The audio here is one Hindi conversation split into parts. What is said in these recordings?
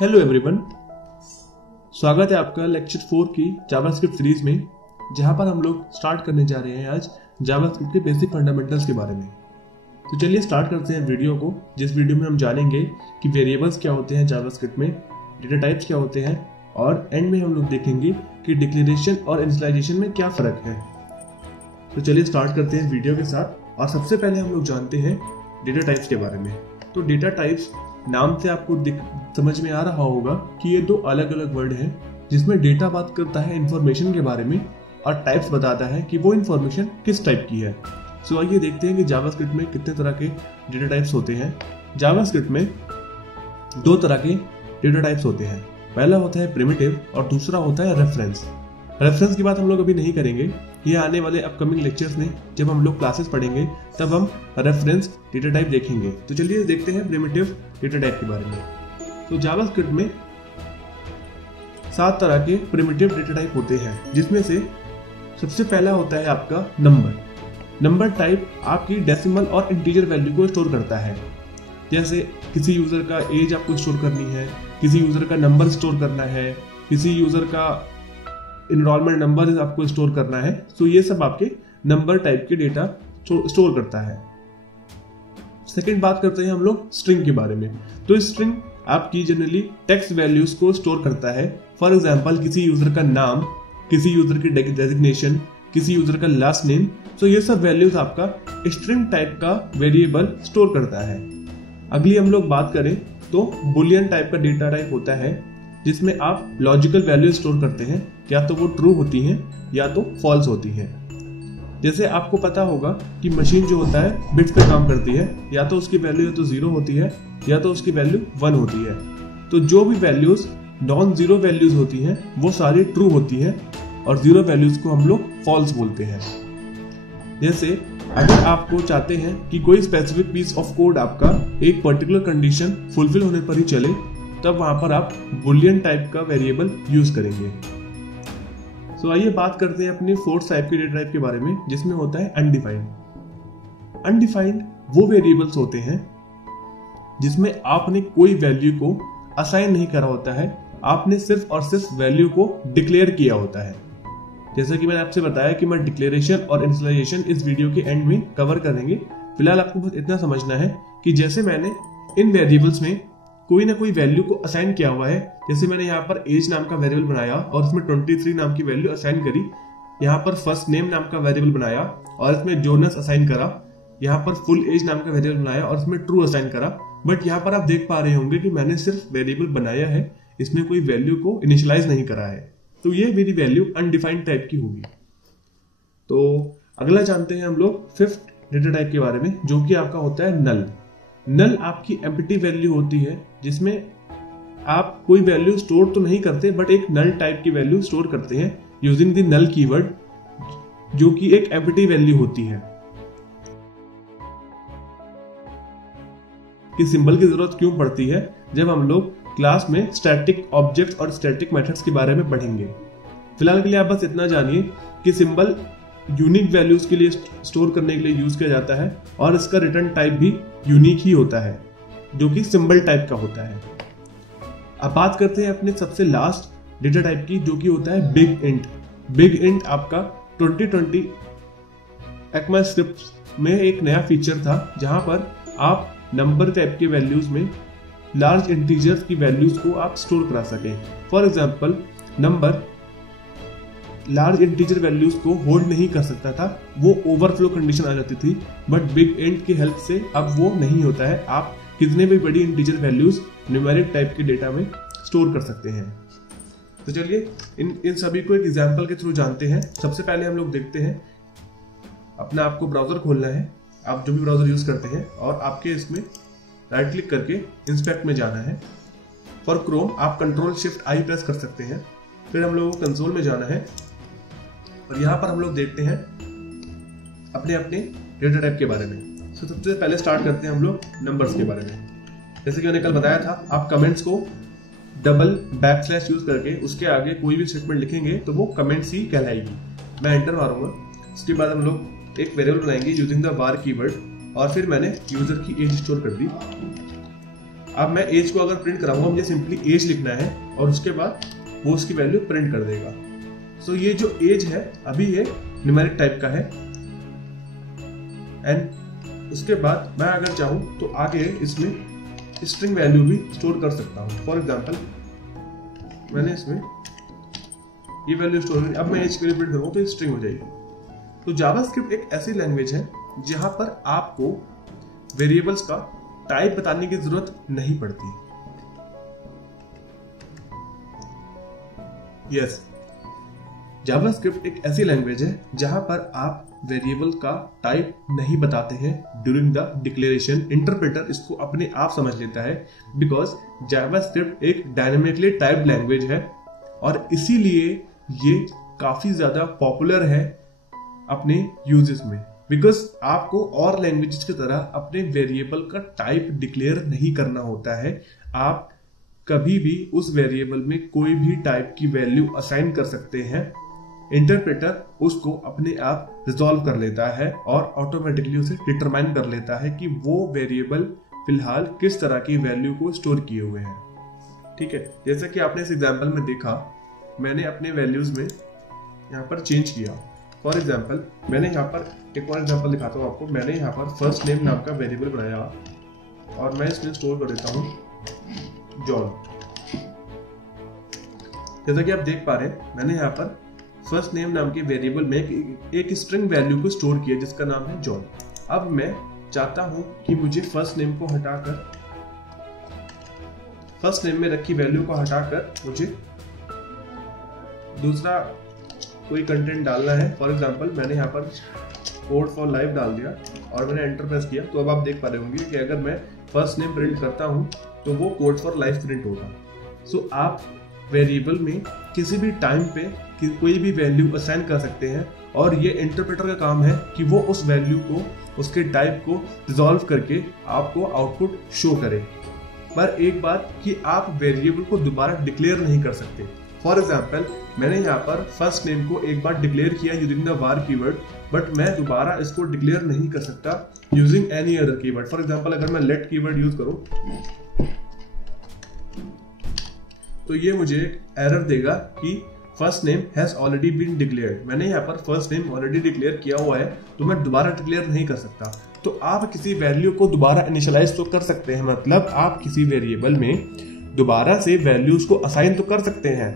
हेलो एवरीवन, स्वागत है आपका लेक्चर 4 की जावास्क्रिप्ट सीरीज में, जहां पर हम लोग स्टार्ट करने जा रहे हैं आज जावास्क्रिप्ट के बेसिक फंडामेंटल्स के बारे में। तो चलिए स्टार्ट करते हैं वीडियो को, जिस वीडियो में हम जानेंगे कि वेरिएबल्स क्या होते हैं जावास्क्रिप्ट में, डेटा टाइप्स क्या होते हैं और एंड में हम लोग देखेंगे कि डिक्लेरेशन और इनिशियलाइजेशन में क्या फ़र्क है। तो चलिए स्टार्ट करते हैं वीडियो के साथ। और सबसे पहले हम लोग जानते हैं डेटा टाइप्स के बारे में। तो डेटा टाइप्स नाम से आपको समझ में आ रहा होगा कि ये दो अलग अलग वर्ड हैं, जिसमें डेटा बात करता है इंफॉर्मेशन के बारे में और टाइप्स बताता है कि वो इंफॉर्मेशन किस टाइप की है। सो आइए देखते हैं कि जावास्क्रिप्ट में कितने तरह के डेटा टाइप्स होते हैं। जावास्क्रिप्ट में दो तरह के डेटा टाइप्स होते हैं। पहला होता है प्रिमिटिव और दूसरा होता है रेफरेंस। रेफरेंस की बात हम लोग अभी नहीं करेंगे, ये आने वाले अपकमिंग लेक्चर्स में जब हम लोग क्लासेस पढ़ेंगे तब हम रेफरेंस डेटा टाइप देखेंगे। तो चलिए देखते हैं प्रिमिटिव डेटा टाइप के बारे में। तो जावास्क्रिप्ट में 7 तरह के प्रिमिटिव डेटा टाइप होते हैं, जिसमें से सबसे पहला होता है आपका नंबर। नंबर टाइप आपकी डेसिमल और इंटीजर वैल्यू को स्टोर करता है। जैसे किसी यूजर का एज आपको स्टोर करनी है, किसी यूजर का नंबर स्टोर करना है, किसी यूजर का इनरोलमेंट नंबर आपको स्टोर करना है। तो ये सब आपके नंबर टाइप के डेटा स्टोर करता है। सेकंड बात करते हैं हम लोग स्ट्रिंग के बारे में। तो स्ट्रिंग आपकी जनरली टेक्स्ट वैल्यूज को स्टोर करता है। फॉर एग्जांपल किसी यूजर का नाम, किसी यूजर की डेजिग्नेशन, किसी यूजर का लास्ट नेम। तो ये सब वैल्यूज आपका स्ट्रिंग टाइप का वेरिएबल स्टोर करता है। अगली हम लोग बात करें तो बुलियन टाइप का डेटा टाइप होता है, जिसमें आप लॉजिकल वैल्यू स्टोर करते हैं, या तो वो ट्रू होती हैं या तो फॉल्स होती हैं। जैसे आपको पता होगा कि मशीन जो होता है बिट्स पे काम करती है, या तो उसकी वैल्यू या तो 0 होती है या तो उसकी वैल्यू 1 होती है। तो जो भी वैल्यूज नॉन जीरो वैल्यूज होती हैं वो सारी ट्रू होती हैं और जीरो वैल्यूज को हम लोग फॉल्स बोलते हैं। जैसे अगर आपको चाहते हैं कि कोई स्पेसिफिक पीस ऑफ कोड आपका एक पर्टिकुलर कंडीशन फुलफिल होने पर ही चले, तब वहां पर आप बुलियन टाइप का वेरिएबल यूज करेंगे। सो आइए बात करते हैं अपनी फोर्थ टाइप के डेटा टाइप के बारे में, जिसमें होता है अनडिफाइंड। अनडिफाइंड वो वेरिएबल्स होते हैं जिसमें आपने कोई वैल्यू को असाइन नहीं करा होता है, आपने सिर्फ और सिर्फ वैल्यू को डिक्लेयर किया होता है। जैसा कि मैंने आपसे बताया कि मैं डिक्लेरेशन और इनिशियलाइजेशन इस वीडियो के एंड में कवर करेंगे। फिलहाल आपको बस इतना समझना है कि जैसे मैंने इन वेरिएबल्स में कोई ना कोई वैल्यू को असाइन किया हुआ है। जैसे मैंने यहाँ पर एज नाम का वेरिएबल बनाया और इसमें 23 नाम की वैल्यू असाइन करी। यहाँ पर फर्स्ट नेम नाम का वेरिएबल बनाया और इसमें जोनस असाइन करा। यहाँ पर फुल एज नाम का वेरिएबल बनाया और इसमें ट्रू असाइन करा। बट यहाँ पर आप देख पा रहे होंगे कि मैंने सिर्फ वेरिएबल बनाया है, इसमें कोई वैल्यू को इनिशियलाइज नहीं करा है। तो ये मेरी वैल्यू अनडिफाइंड टाइप की होगी। तो अगला जानते हैं हम लोग फिफ्थ डेटा टाइप के बारे में, जो कि आपका होता है नल। नल आपकी एम्प्टी वैल्यू होती है, जिसमें आप कोई वैल्यू स्टोर तो नहीं करते बट एक नल टाइप की वैल्यू स्टोर करते हैं यूजिंग द नल कीवर्ड, जो कि एक एम्प्टी वैल्यू होती है। कि सिंबल की जरूरत क्यों पड़ती है जब हम लोग क्लास में स्टैटिक ऑब्जेक्ट्स और स्टैटिक मेथड्स के बारे में पढ़ेंगे। फिलहाल के लिए आप बस इतना जानिए कि सिंबल यूनिक वैल्यूज के लिए स्टोर करने के लिए यूज किया जाता है और इसका रिटर्न टाइप भी यूनिक ही होता है, जो कि सिंबल टाइप का होता है। अब बात करते हैं अपने सबसे लास्ट डेटा टाइप की, जो कि होता है बिग इंट। बिग इंट आपका 2020 ECMAScript में एक नया फीचर था, जहां पर आप नंबर टाइप के वैल्यूज में लार्ज इंटीजर्स की वैल्यूज को आप स्टोर करा सकें। For example number large integer values को होल्ड नहीं कर सकता था, वो ओवरफ्लो कंडीशन आ जाती थी। बट बिग इंट की हेल्प से अब वो नहीं होता है, आप कितने भी बड़ी इंटीजर वैल्यूज न्यूमेरिक टाइप के डेटा में स्टोर कर सकते हैं। तो चलिए इन सभी को एक एग्जांपल के थ्रू जानते हैं। सबसे पहले हम लोग देखते हैं, अपना आपको ब्राउजर खोलना है, आप जो भी ब्राउजर यूज करते हैं, और आपके इसमें राइट क्लिक करके इंस्पेक्ट में जाना है। फॉर क्रोम आप Ctrl+Shift+I प्रेस कर सकते हैं। फिर हम लोगों को कंसोल में जाना है और यहाँ पर हम लोग देखते हैं अपने अपने डेटा टाइप के बारे में। तो सबसे पहले स्टार्ट करते हैं हम लोग नंबर्स के बारे में। जैसे कि मैंने कल बताया था, आप कमेंट्स को >बैकस्लैश यूज करके उसके आगे कोई भी स्टेटमेंट लिखेंगे तो वो कमेंट्स ही कहलाएगी। मैं एंटर मारूंगा, उसके बाद हम लोग एक वेरिएबल बनाएंगे यूजिंग द var कीवर्ड, और फिर मैंने यूजर की एज स्टोर कर दी। अब मैं एज को अगर प्रिंट कराऊंगा, मुझे सिंपली एज लिखना है और उसके बाद वो उसकी वैल्यू प्रिंट कर देगा। सो ये जो एज है अभी ये न्यूमेरिक टाइप का है। एंड उसके बाद मैं अगर चाहूं तो आगे इसमें स्ट्रिंग वैल्यू भी स्टोर कर सकता हूं। फॉर एग्जांपल मैंने इसमें ये वैल्यू स्टोर करी, अब मैं एज के लिए प्रिंट करूंगा तो स्ट्रिंग हो जाएगी। तो जावास्क्रिप्ट एक ऐसी लैंग्वेज है जहां पर आपको वेरिएबल्स का टाइप बताने की जरूरत नहीं पड़ती। यस, जावास्क्रिप्ट एक ऐसी लैंग्वेज है जहां पर आप वेरिएबल का टाइप नहीं बताते हैं ड्यूरिंग द डिक्लेरेशन। इंटरप्रेटर इसको अपने आप समझ लेता है बिकॉज जावास्क्रिप्ट एक डायनेमिकली टाइप्ड लैंग्वेज है और इसीलिए ये काफी ज्यादा पॉपुलर है अपने यूजेस में। बिकॉज आपको और लैंग्वेजेस की तरह अपने वेरिएबल का टाइप डिक्लेयर नहीं करना होता है। आप कभी भी उस वेरिएबल में कोई भी टाइप की वैल्यू असाइन कर सकते हैं। इंटरप्रेटर उसको अपने आप रिजॉल्व कर लेता है और ऑटोमेटिकली उसे डिटरमाइन कर लेता है कि वो वेरिएबल फिलहाल किस तरह की वैल्यू को स्टोर किए हुए हैं। ठीक है, जैसा कि आपने इस एग्जांपल में देखा, मैंने अपने वैल्यूज में यहाँ पर चेंज किया। फॉर एग्जाम्पल मैंने यहाँ पर एक और एग्जाम्पल दिखाता हूँ आपको। मैंने यहाँ पर फर्स्ट नेम नाम का वेरिएबल बनाया और मैं इसमें स्टोर कर देता हूँ जॉन। जैसा कि आप देख पा रहे हैं, मैंने यहाँ पर फर्स्ट नेम नाम के वेरिएबल में एक स्ट्रिंग वैल्यू को स्टोर किया जिसका नाम है जॉन। अब मैं चाहता हूं कि मुझे फर्स्ट नेम को हटाकर, फर्स्ट नेम में रखी वैल्यू को हटाकर मुझे दूसरा कोई कंटेंट डालना है। फॉर एग्जांपल मैंने यहाँ पर कोड फॉर लाइफ डाल दिया और मैंने एंटर प्रेस किया। तो अब आप देख पा रहे होंगे कि अगर मैं फर्स्ट नेम प्रिंट करता हूं तो वो कोड फॉर लाइफ प्रिंट होगा। सो आप वेरिएबल में किसी भी टाइम पे कोई भी वैल्यू असाइन कर सकते हैं और ये इंटरप्रेटर का काम है कि वो उस वैल्यू को, उसके टाइप को रिजॉल्व करके आपको आउटपुट शो करे। पर एक बात कि आप वेरिएबल को दोबारा डिक्लेयर नहीं कर सकते। फॉर एग्जाम्पल मैंने यहाँ पर फर्स्ट नेम को एक बार डिक्लेयर किया using the var keyword, but मैं दोबारा इसको डिक्लेयर नहीं कर सकता using any other keyword. For example अगर मैं लेट कीवर्ड यूज करूं तो ये मुझे एरर देगा कि first name has already been declared. मैंने यहाँ पर फर्स्ट नेम ऑलरेडी डिक्लेयर किया हुआ है तो मैं दोबारा डिक्लेयर नहीं कर सकता। तो आप किसी वैल्यू को दोबारा इनिशियलाइज तो कर सकते हैं, मतलब आप किसी वेरिएबल में दोबारा से वैल्यूज को असाइन तो कर सकते हैं,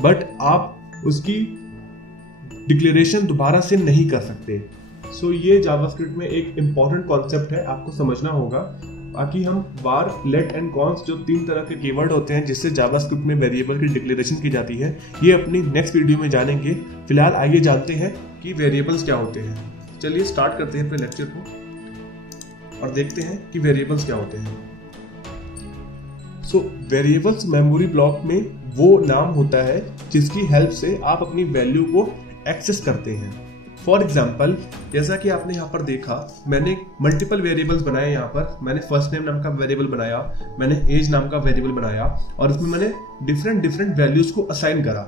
बट आप उसकी डिक्लेरेशन दोबारा से नहीं कर सकते। सो ये जावास्क्रिप्ट में एक इंपॉर्टेंट कॉन्सेप्ट है, आपको समझना होगा। बाकी हम var, let एंड cons जो 3 तरह के कीवर्ड होते हैं जिससे जावास्क्रिप्ट में वेरिएबल की डिक्लेरेशन की जाती है, ये अपनी नेक्स्ट वीडियो में जानेंगे। फिलहाल आइए जानते हैं कि वेरिएबल्स क्या होते हैं। चलिए स्टार्ट करते हैं अपने लेक्चर को और देखते हैं कि वेरिएबल्स क्या होते हैं। सो वेरिएबल्स मेमोरी ब्लॉक में वो नाम होता है जिसकी हेल्प से आप अपनी वैल्यू को एक्सेस करते हैं। फॉर एग्जाम्पल जैसा कि आपने यहाँ पर देखा, मैंने मल्टीपल वेरिएबल्स बनाए। यहाँ पर मैंने फर्स्ट नेम नाम का वेरिएबल बनाया, मैंने एज नाम का वेरिएबल बनाया और इसमें मैंने डिफरेंट वैल्यूज को असाइन करा।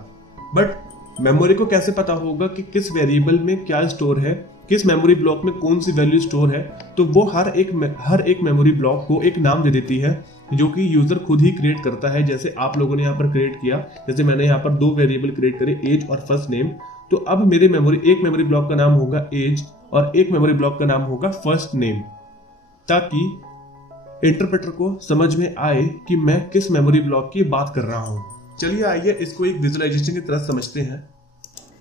बट मेमोरी को कैसे पता होगा कि किस वेरिएबल में क्या स्टोर है, किस मेमोरी ब्लॉक में कौन सी वैल्यू स्टोर है? तो वो हर एक मेमोरी ब्लॉक को एक नाम दे देती है जो कि यूजर खुद ही क्रिएट करता है। जैसे आप लोगों ने यहाँ पर क्रिएट किया, जैसे मैंने यहाँ पर 2 वेरिएबल क्रिएट करे, एज और फर्स्ट नेम। तो अब मेरे एक मेमोरी ब्लॉक का नाम होगा एज और एक मेमोरी ब्लॉक का नाम होगा फर्स्ट नेम, ताकि इंटरप्रेटर को समझ में आए कि मैं किस मेमोरी ब्लॉक की बात कर रहा हूं। चलिए आइए इसको एक विजुअलाइजेशन की तरह समझते हैं।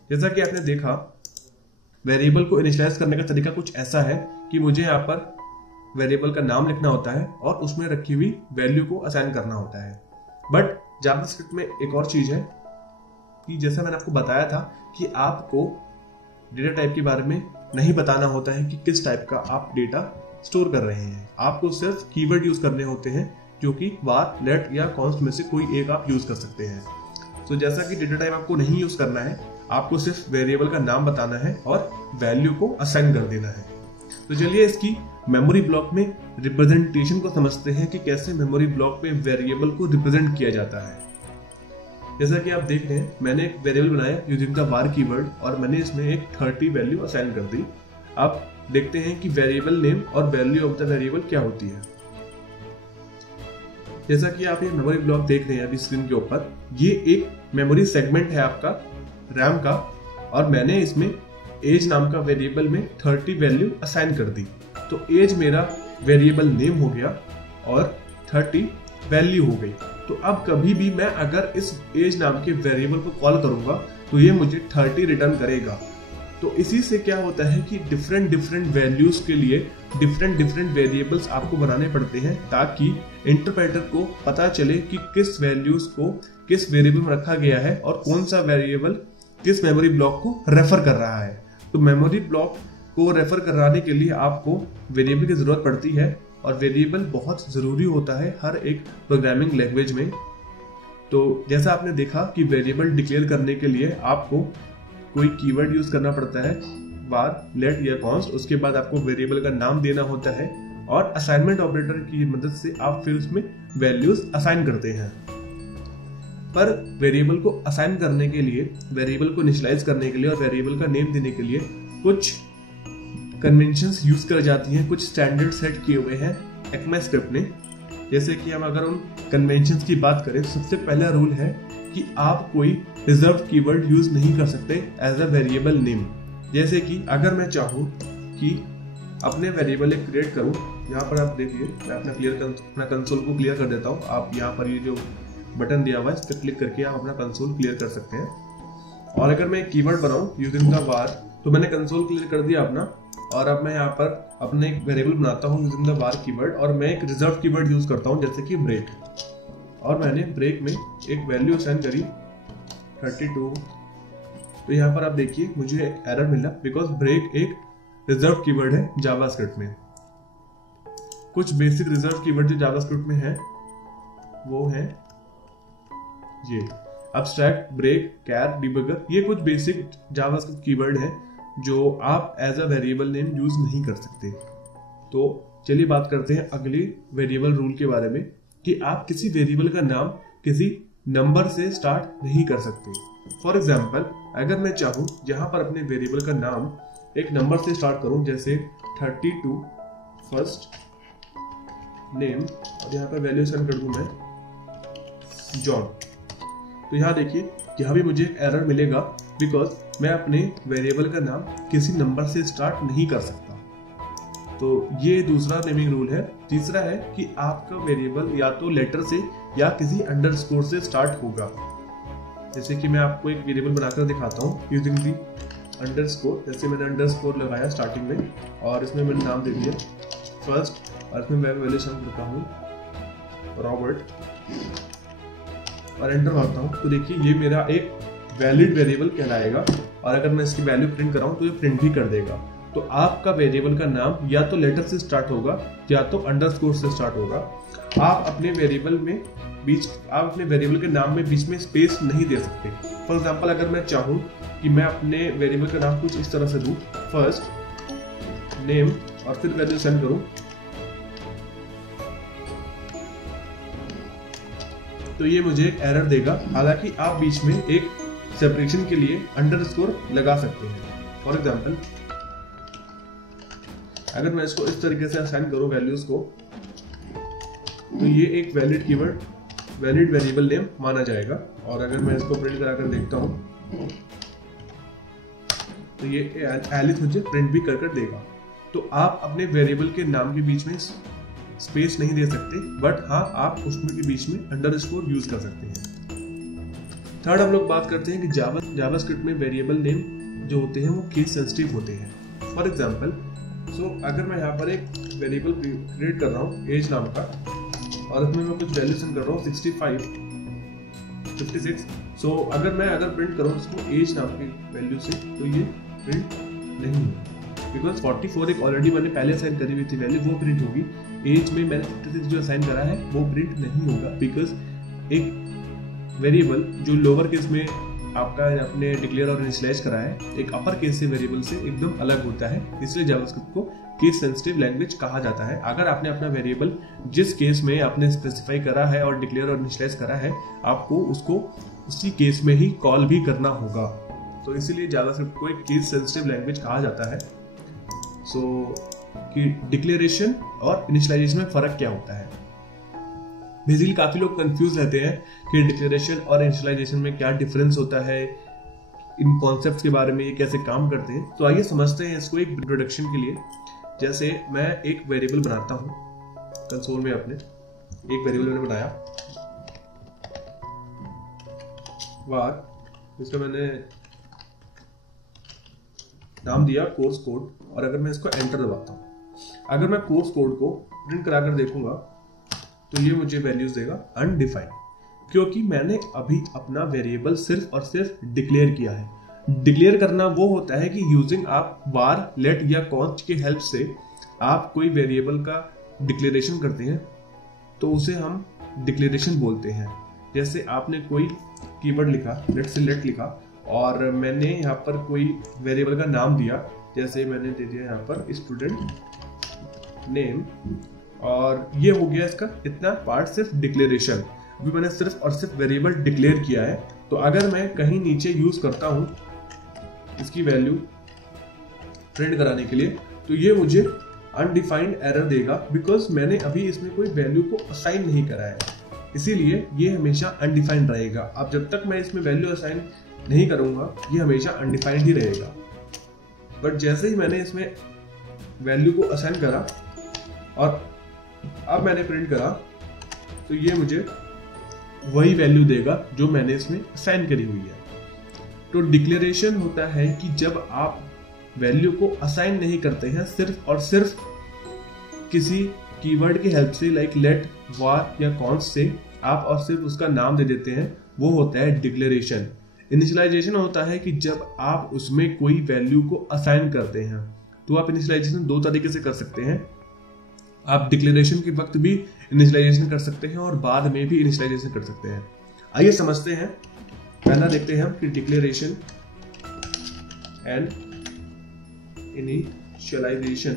जैसा कि आपने देखा, वेरिएबल को इनिशियलाइज करने का तरीका कुछ ऐसा है कि मुझे यहाँ पर वेरिएबल का नाम लिखना होता है और उसमें रखी हुई वैल्यू को असाइन करना होता है। बट जावास्क्रिप्ट में एक और चीज है कि जैसा मैंने आपको बताया था कि आपको डेटा टाइप के बारे में नहीं बताना होता है कि किस टाइप का आप डेटा स्टोर कर रहे हैं। आपको सिर्फ कीवर्ड यूज करने होते हैं जो कि var, let या cons में से कोई एक आप यूज कर सकते हैं। तो जैसा कि डेटा टाइप आपको नहीं यूज करना है, आपको सिर्फ वेरिएबल का नाम बताना है और वैल्यू को असाइन कर देना है। तो चलिए इसकी मेमोरी ब्लॉक में रिप्रेजेंटेशन को समझते हैं कि कैसे मेमोरी ब्लॉक में वेरिएबल को रिप्रेजेंट किया जाता है। जैसा कि आप देख रहे हैं, मैंने एक वेरिएबल बनाया यूजिंग द var कीवर्ड और मैंने इसमें एक 30 वैल्यू असाइन कर दी। अब देखते हैं कि वेरिएबल नेम और वैल्यू ऑफ द वेरिएबल क्या होती है। जैसा कि आप ये मेमोरी ब्लॉक देख रहे हैं अभी स्क्रीन के ऊपर, ये एक मेमोरी सेगमेंट है आपका रैम का, और मैंने इसमें एज नाम का वेरिएबल में 30 वैल्यू असाइन कर दी। तो एज मेरा वेरिएबल नेम हो गया और 30 वैल्यू हो गई। तो अब कभी भी मैं अगर इस एज नाम के वेरिएबल को कॉल करूंगा तो ये मुझे 30 रिटर्न करेगा। तो इसी से क्या होता है कि डिफरेंट वैल्यूज के लिए डिफरेंट वेरिएबल्स आपको बनाने पड़ते हैं, ताकि इंटरप्रेटर को पता चले कि किस वैल्यूज को किस वेरिएबल में रखा गया है और कौन सा वेरिएबल किस मेमोरी ब्लॉक को रेफर कर रहा है। तो मेमोरी ब्लॉक को रेफर कराने के लिए आपको वेरिएबल की जरूरत पड़ती है, और वेरिएबल बहुत जरूरी होता है हर एक प्रोग्रामिंग लैंग्वेज में। तो जैसा आपने देखा कि वेरिएबल डिक्लेयर करने के लिए आपको कोई कीवर्ड यूज करना पड़ता है, var, let या const, उसके बाद आपको वेरिएबल का नाम देना होता है, और असाइनमेंट ऑपरेटर की मदद से आप फिर उसमें वैल्यूज असाइन करते हैं। पर वेरिएबल को असाइन करने के लिए, वेरिएबल को इनिशियलाइज करने के लिए और वेरिएबल का नेम देने के लिए कुछ कन्वेंशंस यूज कर जाती हैं, कुछ स्टैंडर्ड सेट किए हुए हैं ECMAScript ने। जैसे कि हम अगर उन कन्वेंशंस की बात करें तो सबसे पहला रूल है कि आप कोई रिजर्व कीवर्ड यूज नहीं कर सकते एज अ वेरिएबल नेम। जैसे कि अगर मैं चाहूँ कि अपने वेरिएबल एक क्रिएट करूँ, यहाँ पर आप देखिए मैं अपना कंसोल को क्लियर कर देता हूँ। आप यहाँ पर ये जो बटन दिया हुआ है इस पर क्लिक करके आप अपना कंसोल क्लियर कर सकते हैं। और अगर मैं एक कीवर्ड बनाऊँ यूजिंग द var, तो मैंने कंसोल क्लियर कर दिया अपना, और अब मैं यहाँ पर अपने एक वेरिएबल बनाता हूँ यूजिंग द var कीवर्ड, और मैं एक रिजर्व कीवर्ड यूज करता हूँ जैसे कि ब्रेक, और मैंने ब्रेक में एक वैल्यू असाइन करी 32। तो यहाँ पर आप देखिए मुझे एक एरर मिला बिकॉज ब्रेक एक रिजर्व कीवर्ड है जावास्क्रिप्ट में। कुछ बेसिक रिजर्व कीवर्ड जो जावास्क्रिप्ट में है वो है ये abstract, break, char, debugger। ये कुछ बेसिक जावास्क्रिप्ट कीवर्ड है जो आप as a variable name use नहीं कर सकते। तो चलिए बात करते हैं अगले वेरिएबल रूल के बारे में कि आप किसी वेरिएबल का नाम किसी नंबर से स्टार्ट नहीं कर सकते। फॉर एग्जाम्पल, अगर मैं चाहूँ जहां पर अपने वेरिएबल का नाम एक नंबर से स्टार्ट करूं, जैसे 32 फर्स्ट नेम, और यहाँ पर वैल्यू सेंड कर दूं मैं जॉन, तो यहाँ देखिए यहाँ भी मुझे एक एरर मिलेगा बिकॉज मैं अपने वेरिएबल का नाम किसी नंबर से स्टार्ट नहीं कर सकता। तो ये दूसरा नेमिंग रूल है। तीसरा है कि आपका वेरिएबल या तो लेटर से या किसी अंडरस्कोर से स्टार्ट होगा। जैसे कि मैं आपको एक वेरिएबल बनाकर दिखाता हूँ यूजिंग दी अंडरस्कोर। जैसे मैंने अंडरस्कोर लगाया स्टार्टिंग में, और इसमें मैंने नाम दे दिया फर्स्ट, और इसमें मैं वैल्यू सेंड करता हूँ रॉबर्ट, और एंटर मारता हूँ। तो देखिए ये मेरा एक वैलिड वेरिएबल कहलाएगा, और अगर मैं इसकी वैल्यू प्रिंट कराऊँ तो ये प्रिंट भी कर देगा। तो आपका वेरिएबल का नाम या तो लेटर से स्टार्ट होगा या तो अंडरस्कोर से स्टार्ट होगा। आप अपने वेरिएबल के नाम में बीच में स्पेस नहीं दे सकते। फॉर एग्जांपल, अगर मैं चाहूँ कि मैं अपने वेरिएबल का नाम कुछ इस तरह से दूं, फर्स्ट नेम और फिर वैल्यू सेंड करूं, तो ये मुझे एक एरर देगा। हालांकि आप बीच में एक सेपरेशन के लिए अंडरस्कोर लगा सकते हैं। फॉर एग्जांपल, अगर मैं इसको इस तरीके से असाइन करूं वैल्यूज को, तो ये एक valid keyword, valid variable name माना जाएगा। और अगर मैं इसको प्रिंट कराकर देखता हूं तो ये एलिस मुझे प्रिंट भी कर देगा। तो आप अपने वेरिएबल के नाम के बीच में स्पेस नहीं दे सकते, बट हाँ आप उसमें के बीच में अंडरस्कोर यूज कर सकते हैं। थर्ड हम लोग बात करते हैं कि जावास्क्रिप्ट में वेरिएबल नेम जो होते हैं वो केस सेंसिटिव होते हैं। फॉर एग्जांपल, अगर मैं यहाँ पर एक वेरिएबल क्रिएट कर रहा हूँ एज नाम का, और उसमें मैं कुछ वैल्यू सेंड कर रहा हूँ 65, 56। अगर प्रिंट करूँ इसको एज नाम की वैल्यू से, तो ये प्रिंट नहीं होगा बिकॉज 44 एक ऑलरेडी मैंने पहले असाइन करी हुई थी वैल्यू, वो प्रिंट होगी। एज में मैंने 56 जो असाइन करा है वो प्रिंट नहीं होगा बिकॉज एक वेरिएबल जो लोअर केस में आपका आपने डिक्लेयर और इनिशियलाइज करा है, एक अपर केस से वेरिएबल से एकदम अलग होता है। इसलिए जावास्क्रिप्ट को केस सेंसिटिव लैंग्वेज कहा जाता है। अगर आपने अपना वेरिएबल जिस केस में आपने स्पेसिफाई करा है और डिक्लेयर और इनिशियलाइज करा है, आपको उसको उसी केस में ही कॉल भी करना होगा। तो इसीलिए जावास्क्रिप्ट को एक केस सेंसिटिव लैंग्वेज कहा जाता है। कि डिक्लेरेशन और इनिशियलाइजेशन में फर्क क्या होता है। बेसिकली काफी लोग कंफ्यूज रहते हैं कि डिक्लेरेशन और इनिशियलाइजेशन में क्या डिफरेंस होता है, इन कॉन्सेप्ट्स के बारे में ये कैसे काम करते हैं। तो आइए समझते हैं इसको एक इंट्रोडक्शन के लिए। जैसे मैं एक वेरिएबल बनाता हूँ कंसोल में, अपने एक वेरिएबल मैंने बनाया var, इसका मैंने नाम दिया कोर्स कोड, और अगर मैं इसको एंटर दबाता हूँ, अगर मैं कोर्स कोड को प्रिंट कराकर देखूंगा तो ये मुझे वैल्यूज देगा अनडिफाइंड, क्योंकि मैंने अभी अपना वेरिएबल सिर्फ और सिर्फ डिक्लेयर किया है। डिक्लेयर करना वो होता है कि यूजिंग आप वार, लेट या कॉन्स्ट की हेल्प से आप कोई वेरिएबल का डिक्लेरेशन करते हैं तो उसे हम डिक्लेरेशन बोलते हैं। जैसे आपने कोई कीवर्ड लिखा, लेट से लेट लिखा, और मैंने यहाँ पर कोई वेरिएबल का नाम दिया, जैसे मैंने दे दिया यहाँ पर स्टूडेंट नेम, और ये हो गया इसका इतना पार्ट सिर्फ डिक्लेरेशन। अभी मैंने सिर्फ और सिर्फ वेरिएबल डिक्लेयर किया है। तो अगर मैं कहीं नीचे यूज करता हूं इसकी वैल्यू प्रिंट कराने के लिए, तो ये मुझे अनडिफाइंड एरर देगा, बिकॉज मैंने अभी इसमें कोई वैल्यू को असाइन नहीं करा है, इसीलिए ये हमेशा अनडिफाइंड रहेगा। अब जब तक मैं इसमें वैल्यू असाइन नहीं करूंगा ये हमेशा अनडिफाइंड ही रहेगा। बट जैसे ही मैंने इसमें वैल्यू को असाइन करा और अब मैंने प्रिंट करा, तो ये मुझे वही वैल्यू देगा जो मैंने इसमें असाइन करी हुई है। तो डिक्लेरेशन होता है कि जब आप वैल्यू को असाइन नहीं करते हैं, सिर्फ और सिर्फ किसी कीवर्ड की हेल्प से, लाइक लेट, वार या कॉन्स्ट से आप और सिर्फ उसका नाम दे देते हैं, वो होता है डिक्लेरेशन। इनिशियलाइजेशन होता है कि जब आप उसमें कोई वैल्यू को असाइन करते हैं। तो आप इनिशियलाइजेशन दो तरीके से कर सकते हैं। आप डिक्लेरेशन के वक्त भी इनिशियलाइजेशन कर सकते हैं और बाद में भी इनिशियलाइजेशन कर सकते हैं। आइए समझते हैं। पहला देखते हैं हम कि declaration and initialization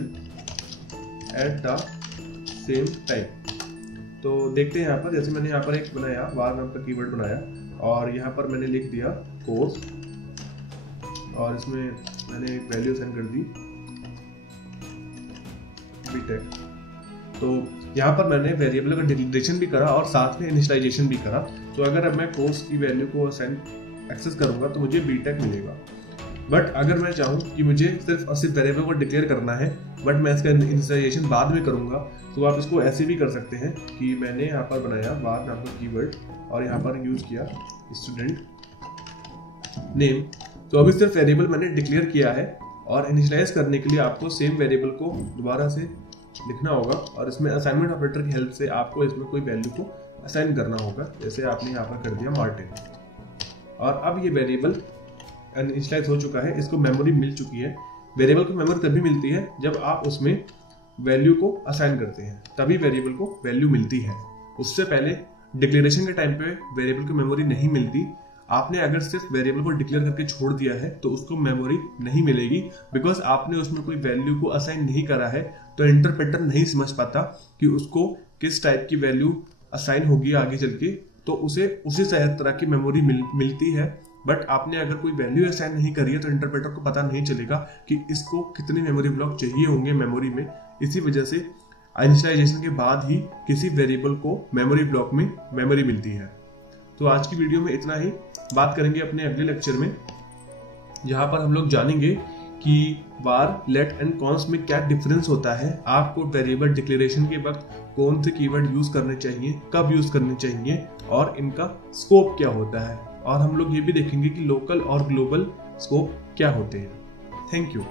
at the same time. तो देखते हैं यहाँ पर, जैसे मैंने यहाँ पर एक बनाया वार नाम का कीवर्ड बनाया, और यहाँ पर मैंने लिख दिया कोर्स, और इसमें मैंने एक वैल्यू सेंड कर दी बीटेक। तो यहाँ पर मैंने वेरिएबल का डिक्लेरेशन भी करा और साथ में इनिशियलाइजेशन भी करा। तो अगर अब मैं कोर्स की वैल्यू को एक्सेस करूंगा तो मुझे बीटेक मिलेगा। बट अगर मैं चाहूँ कि मुझे सिर्फ और सिर्फ वेरिएबल को डिक्लेयर करना है, बट मैं इसका इनिशियलाइजेशन बाद में करूंगा, तो आप इसको ऐसे भी कर सकते हैं कि मैंने यहाँ पर बनाया वार नाम का कीवर्ड और यहाँ पर यूज किया स्टूडेंट नेम। तो अभी सिर्फ वेरिएबल मैंने डिक्लेयर किया है, और इनिशियलाइज करने के लिए आपको सेम वेरिएबल को दोबारा से लिखना होगा, और इसमें असाइनमेंट ऑपरेटर की हेल्प से आपको इसमें कोई वैल्यू को असाइन करना होगा। जैसे आपने यहाँ पर कर दिया मार्टिन, और अब ये वेरिएबल इनिशियलाइज हो चुका है, इसको मेमोरी मिल चुकी है। वेरिएबल को मेमोरी तभी मिलती है जब आप उसमें वैल्यू को असाइन करते हैं, तभी वेरिएबल को वैल्यू मिलती है। उससे पहले डिक्लेरेशन के टाइम पे वेरिएबल को मेमोरी नहीं मिलती। आपने अगर सिर्फ वेरिएबल को डिक्लेयर करके छोड़ दिया है तो उसको मेमोरी नहीं मिलेगी, बिकॉज आपने उसमें कोई वैल्यू को असाइन नहीं करा है। तो इंटरप्रेटर नहीं समझ पाता कि उसको किस टाइप की वैल्यू असाइन होगी आगे चल के, तो उसे उसी तरह की मेमोरी मिलती है। बट आपने अगर कोई वैल्यू असाइन नहीं करी है तो इंटरप्रेटर को पता नहीं चलेगा कि इसको कितने मेमोरी ब्लॉक चाहिए होंगे मेमोरी में। इसी वजह से इनिशियलाइजेशन के बाद ही किसी वेरिएबल को मेमोरी ब्लॉक में मेमोरी मिलती है। तो आज की वीडियो में इतना ही। बात करेंगे अपने अगले लेक्चर में, जहां पर हम लोग जानेंगे कि वार, लेट एंड कॉन्स्ट में क्या डिफरेंस होता है, आपको वेरिएबल डिक्लेरेशन के वक्त कौन से कीवर्ड यूज करने चाहिए, कब यूज करने चाहिए, और इनका स्कोप क्या होता है। और हम लोग ये भी देखेंगे कि लोकल और ग्लोबल स्कोप क्या होते हैं। Thank you.